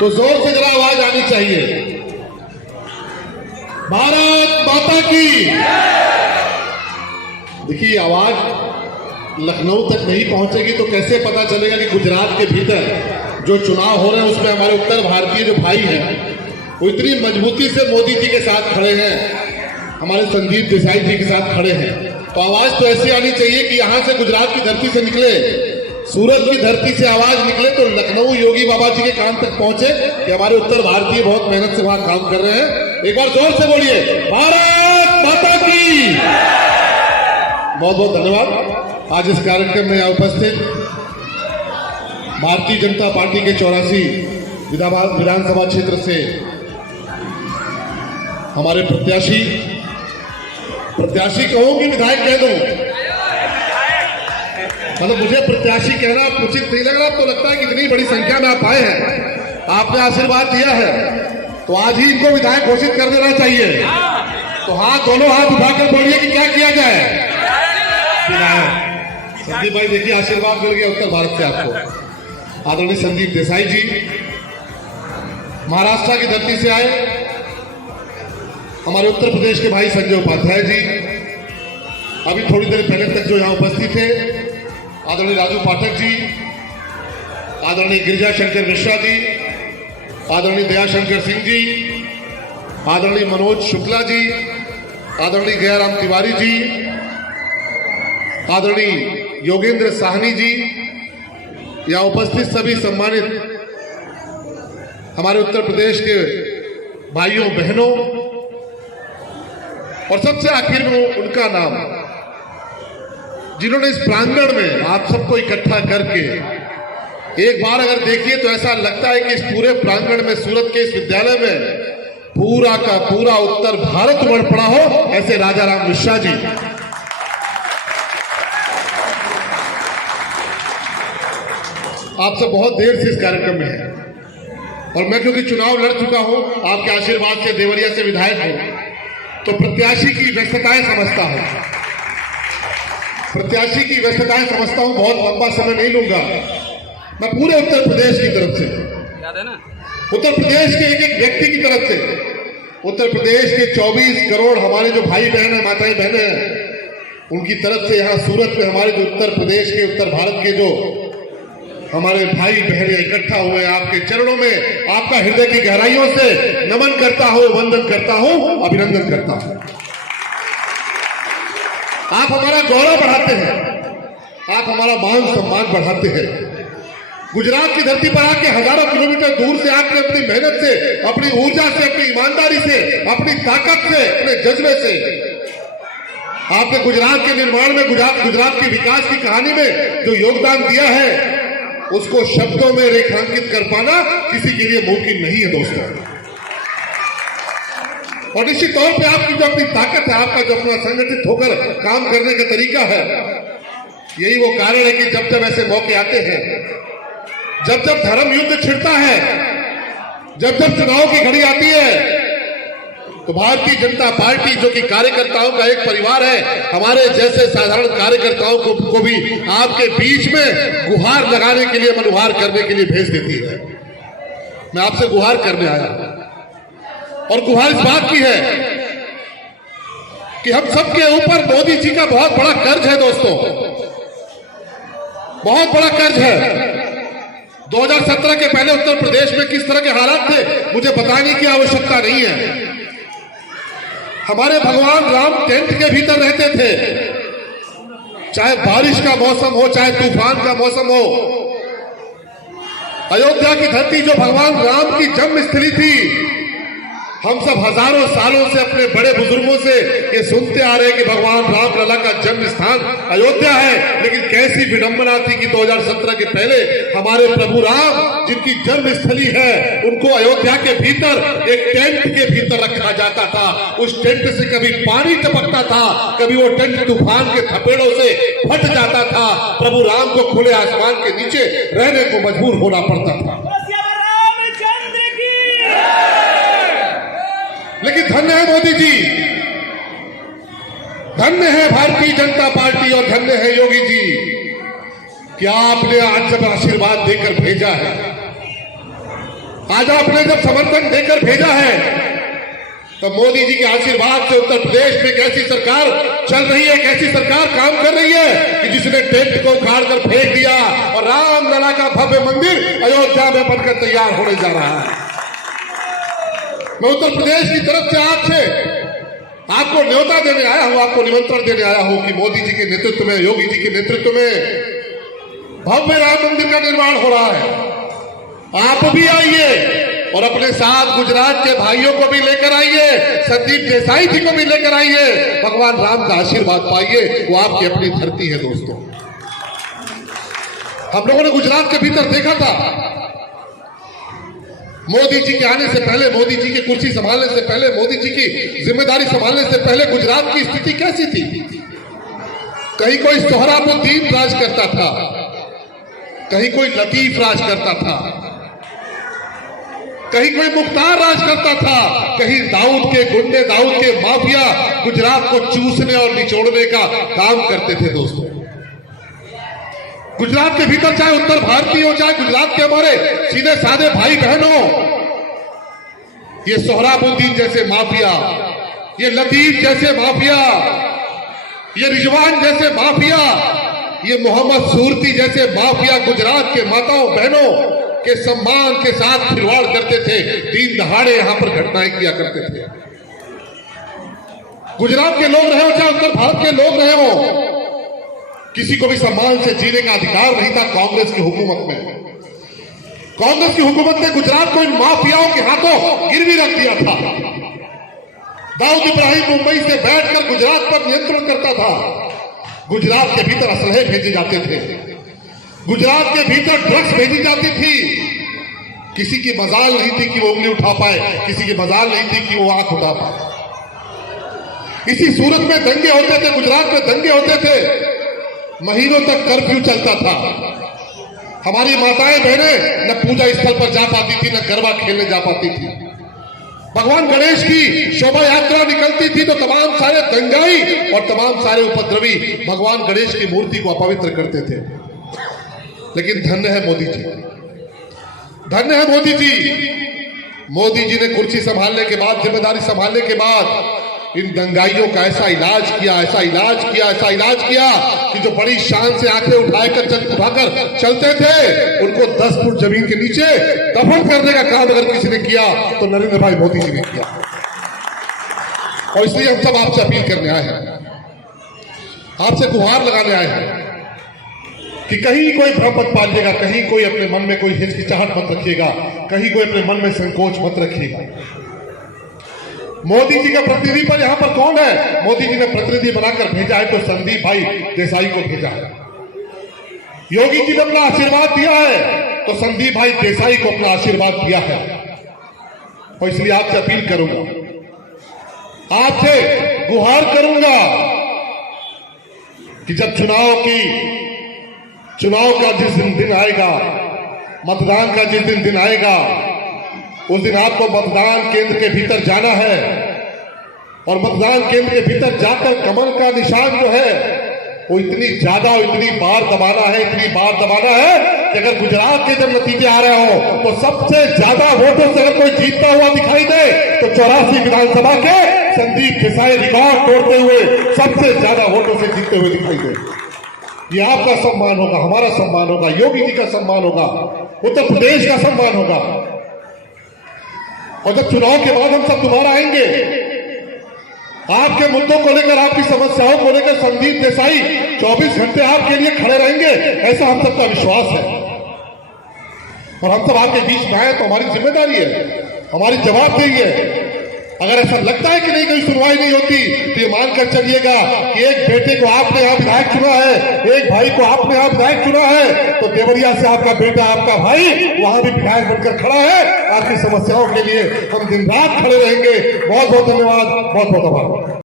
तो जोर से जरा आवाज आनी चाहिए। भारत माता की। देखिए, आवाज लखनऊ तक नहीं पहुंचेगी तो कैसे पता चलेगा कि गुजरात के भीतर जो चुनाव हो रहे हैं उसमें हमारे उत्तर भारतीय जो भाई हैं वो इतनी मजबूती से मोदी जी के साथ खड़े हैं, हमारे संदीप देसाई जी के साथ खड़े हैं। तो आवाज तो ऐसी आनी चाहिए कि यहां से गुजरात की धरती से निकले, सूरत की धरती से आवाज निकले तो लखनऊ योगी बाबा जी के काम तक पहुंचे कि हमारे उत्तर भारतीय बहुत मेहनत से वहां काम कर रहे हैं। एक बार जोर से बोलिए, भारत माता की। बहुत बहुत धन्यवाद। आज इस कार्यक्रम में यहाँ उपस्थित भारतीय जनता पार्टी के 84 विधानसभा क्षेत्र से हमारे प्रत्याशी कहूं कि विधायक कह दूं, मतलब मुझे प्रत्याशी कहना उचित नहीं लग रहा। तो लगता है कि इतनी बड़ी संख्या में आप आए हैं, आपने आशीर्वाद दिया है, तो आज ही इनको विधायक घोषित कर देना चाहिए। तो हाथ, दोनों हाथ उठाकर बोलिए कि क्या किया जाए। संदीप भाई, देखिए आशीर्वाद मिल गया उत्तर भारत से आपको। आदरणीय संदीप देसाई जी महाराष्ट्र की धरती से आए, हमारे उत्तर प्रदेश के भाई संजय उपाध्याय जी अभी थोड़ी देर पहले तक जो यहाँ उपस्थित थे, आदरणीय राजू पाठक जी, आदरणीय गिरिजा शंकर मिश्रा जी, आदरणीय दयाशंकर सिंह जी, आदरणीय मनोज शुक्ला जी, आदरणीय गयाराम तिवारी जी, आदरणीय योगेंद्र साहनी जी, यहाँ उपस्थित सभी सम्मानित हमारे उत्तर प्रदेश के भाइयों बहनों, और सबसे आखिर में उनका नाम जिन्होंने इस प्रांगण में आप सबको इकट्ठा करके, एक बार अगर देखिए तो ऐसा लगता है कि इस पूरे प्रांगण में, सूरत के इस विद्यालय में पूरा का पूरा उत्तर भारत उमड़ पड़ा हो, ऐसे राजाराम मिश्रा जी। आप सब बहुत देर से इस कार्यक्रम में हैं और मैं क्योंकि चुनाव लड़ चुका हूं, आपके आशीर्वाद से देवरिया से विधायक हूं, तो प्रत्याशी की व्यस्तताएं समझता हूं, प्रत्याशी की व्यस्तताएं समझता हूं। बहुत लंबा समय नहीं लूंगा। मैं पूरे उत्तर प्रदेश की तरफ से, याद है ना, उत्तर प्रदेश के एक एक व्यक्ति की तरफ से, उत्तर प्रदेश के 24 करोड़ हमारे जो भाई बहन है, माताएं बहनें हैं, उनकी तरफ से यहाँ सूरत में हमारे जो उत्तर प्रदेश के, उत्तर भारत के जो हमारे भाई बहनें इकट्ठा हुए, आपके चरणों में आपका हृदय की गहराइयों से नमन करता हूं, वंदन करता हूं, अभिनंदन करता हूं। आप हमारा गौरव बढ़ाते हैं, आप हमारा मान सम्मान बढ़ाते हैं। गुजरात की धरती पर आके हजारों किलोमीटर दूर से आके अपनी मेहनत से, अपनी ऊर्जा से, अपनी ईमानदारी से, अपनी ताकत से, अपने जज्बे से आपने गुजरात के निर्माण में, गुजरात के विकास की कहानी में जो योगदान दिया है, उसको शब्दों में रेखांकित कर पाना किसी के लिए मुमकिन नहीं है दोस्तों। और निश्चित तौर पे आपकी जो अपनी ताकत है, आपका जो अपना संगठित होकर काम करने का तरीका है, यही वो कारण है कि जब जब ऐसे मौके आते हैं, जब जब धर्म युद्ध छिड़ता है, जब जब चुनाव की घड़ी आती है, तो भारतीय जनता पार्टी जो कि कार्यकर्ताओं का एक परिवार है, हमारे जैसे साधारण कार्यकर्ताओं को भी आपके बीच में गुहार लगाने के लिए, मनुहार करने के लिए भेज देती है। मैं आपसे गुहार करने आया और गुहार इस बात की है कि हम सबके ऊपर मोदी जी का बहुत बड़ा कर्ज है दोस्तों, बहुत बड़ा कर्ज है। 2017 के पहले उत्तर प्रदेश में किस तरह के हालात थे मुझे बताने की आवश्यकता नहीं है। हमारे भगवान राम टेंट के भीतर रहते थे, चाहे बारिश का मौसम हो, चाहे तूफान का मौसम हो। अयोध्या की धरती जो भगवान राम की जन्मस्थली थी, हम सब हजारों सालों से अपने बड़े बुजुर्गों से ये सुनते आ रहे हैं कि भगवान राम लला का जन्म स्थान अयोध्या है। लेकिन कैसी विडंबना थी कि 2017 के पहले हमारे प्रभु राम, जिनकी जन्मस्थली है, उनको अयोध्या के भीतर एक टेंट के भीतर रखा जाता था। उस टेंट से कभी पानी टपकता था, कभी वो टेंट तूफान के थपेड़ों से फट जाता था। प्रभु राम को खुले आसमान के नीचे रहने को मजबूर होना पड़ता था। लेकिन धन्य है मोदी जी, धन्य है भारतीय जनता पार्टी और धन्य है योगी जी कि आपने आज जब आशीर्वाद देकर भेजा है, आज आपने जब समर्थन देकर भेजा है तो मोदी जी के आशीर्वाद से उत्तर प्रदेश में एक ऐसी सरकार चल रही है, एक ऐसी सरकार काम कर रही है कि जिसने टेंट को उखाड़ कर फेंक दिया और रामलला का भव्य मंदिर अयोध्या में बनकर तैयार होने जा रहा है। मैं उत्तर प्रदेश की तरफ से आपसे आपको न्योता देने आया हूं, आपको निमंत्रण देने आया हूं कि मोदी जी के नेतृत्व में, योगी जी के नेतृत्व में भव्य राम मंदिर का निर्माण हो रहा है। आप भी आइए और अपने साथ गुजरात के भाइयों को भी लेकर आइए, संदीप देसाई जी को भी लेकर आइए, भगवान राम का आशीर्वाद पाइए। वो आपकी अपनी धरती है दोस्तों। हम लोगों ने गुजरात के भीतर देखा था, मोदी जी के आने से पहले, मोदी जी की कुर्सी संभालने से पहले, मोदी जी की जिम्मेदारी संभालने से पहले गुजरात की स्थिति कैसी थी। कहीं कोई सोहराबुद्दीन राज करता था, कहीं कोई लतीफ राज करता था, कहीं कोई मुख्तार राज करता था, कहीं दाऊद के गुंडे, दाऊद के माफिया गुजरात को चूसने और निचोड़ने का काम करते थे दोस्तों। गुजरात के भीतर चाहे उत्तर भारतीय हो, चाहे गुजरात के हमारे सीधे साधे भाई बहनों, ये सोहराबुद्दीन जैसे माफिया, ये लतीफ जैसे माफिया, ये रिजवान जैसे माफिया, ये मोहम्मद सूरती जैसे माफिया गुजरात के माताओं बहनों के सम्मान के साथ खिलवाड़ करते थे, दिन दहाड़े यहां पर घटनाएं किया करते थे। गुजरात के लोग रहे हो चाहे उत्तर भारत के लोग रहे हो, किसी को भी सम्मान से जीने का अधिकार नहीं था कांग्रेस की हुकूमत में। कांग्रेस की हुकूमत ने गुजरात को इन माफियाओं के हाथों गिरवी रख दिया था। दाऊद इब्राहिम मुंबई से बैठकर गुजरात पर नियंत्रण करता था। गुजरात के भीतर असलहे भेजे जाते थे, गुजरात के भीतर ड्रग्स भेजी जाती थी। किसी की मजाल नहीं थी कि वो उंगली उठा पाए, किसी की मजाल नहीं थी कि वो आंख उठा पाए। इसी सूरत में दंगे होते थे, गुजरात में दंगे होते थे, महीनों तक कर्फ्यू चलता था। हमारी माताएं बहनें न पूजा स्थल पर जा पाती थी, न गरबा खेलने जा पाती थी। भगवान गणेश की शोभा यात्रा निकलती थी तो तमाम सारे दंगाई और तमाम सारे उपद्रवी भगवान गणेश की मूर्ति को अपवित्र करते थे। लेकिन धन्य है मोदी जी, धन्य है मोदी जी। मोदी जी ने कुर्सी संभालने के बाद, जिम्मेदारी संभालने के बाद इन दंगाइयों का ऐसा इलाज किया, ऐसा इलाज किया, ऐसा इलाज किया कि जो बड़ी शान से आंखें उठाकर चलते थे, उनको 10 फुट जमीन के नीचे दफन करने का काम अगर किसी ने किया तो नरेंद्र भाई मोदी जी ने किया। और इसलिए हम सब आपसे अपील करने आए हैं, आपसे गुहार लगाने आए हैं कि कहीं कोई भ्रम मत पालिएगा, कहीं कोई अपने मन में कोई हिचकिचाहट मत रखिएगा, कहीं कोई अपने मन में संकोच मत रखिएगा। मोदी जी का प्रतिनिधि पर यहां पर कौन है? मोदी जी ने प्रतिनिधि बनाकर भेजा है तो संदीप भाई देसाई को भेजा है। योगी जी ने अपना आशीर्वाद दिया है तो संदीप भाई देसाई को अपना आशीर्वाद दिया है। और इसलिए आपसे अपील करूंगा, आपसे गुहार करूंगा कि जब चुनाव का जिस दिन आएगा, मतदान का जिस दिन आएगा, उस दिन आपको मतदान केंद्र के भीतर जाना है और मतदान केंद्र के भीतर जाकर कमल का निशान जो है वो इतनी ज्यादा और इतनी बार दबाना है, इतनी बार दबाना है कि अगर गुजरात के जब नतीजे आ रहे हो तो सबसे ज्यादा वोटों से अगर कोई जीतता हुआ दिखाई दे तो 84 विधानसभा के संदीप देसाई रिकॉर्ड तोड़ते हुए सबसे ज्यादा वोटों से जीतते हुए दिखाई दे। ये आपका सम्मान होगा, हमारा सम्मान होगा, योगी जी का सम्मान होगा, उत्तर प्रदेश का सम्मान होगा। और जब चुनाव के बाद हम सब दोबारा आएंगे, आपके मुद्दों को लेकर, आपकी समस्याओं को लेकर संदीप देसाई 24 घंटे आपके लिए खड़े रहेंगे, ऐसा हम सबका विश्वास है। और हम सब आपके बीच में आए तो हमारी जिम्मेदारी है, हमारी जवाबदेही है। अगर ऐसा लगता है कि नहीं कोई सुनवाई नहीं होती तो ये मानकर चलिएगा कि एक बेटे को आपने यहाँ विधायक चुना है, एक भाई को आपने यहाँ विधायक चुना है, तो देवरिया से आपका बेटा, आपका भाई वहां भी विधायक बनकर खड़ा है। आपकी समस्याओं के लिए हम दिन रात खड़े रहेंगे। बहुत बहुत धन्यवाद, बहुत बहुत आभार।